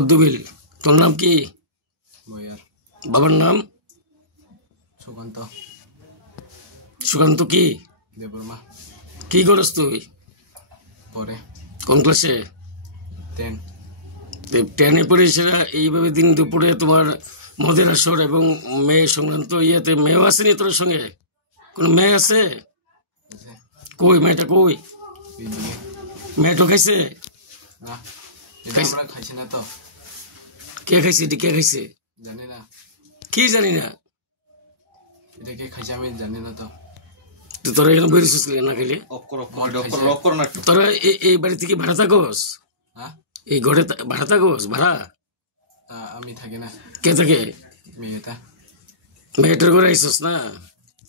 পদ্মবিল। তোর নাম কি? বয়ার। বাবার নাম? সুকান্ত। সুকান্ত কি? দেববর্মা। কি করস তুই? পরে কোন ক্লাসে? 10। 10-এ পড়িস? এইভাবে দিন দুপুরে তোমার মদের আসর এবং মেয়ে সংক্রান্ত ইয়েতে মেয়েও আসেনি তোর সঙ্গে? কোন মেয়ে আছে? আছে। কই মেয়েটা কই? এইদিকে। মেয়েটা খাইছে? না, এটা আমরা খাইছি না তো। কে খাইছে? এটি কে খাইছে? জানি না। কি জানি না? এটা কে খাইছে আমি জানি না তো। তোরা এখানে বেরিয়েছিস না খেলে? তোরা এই বাড়ি থেকে ভাড়া থাকোস? হ্যাঁ, এই ঘরে ভাড়া থাকোস? ভাড়া? আমি থাকি না। কে থাকে? মেয়েটা। মেয়েটার ঘরে আইসস না?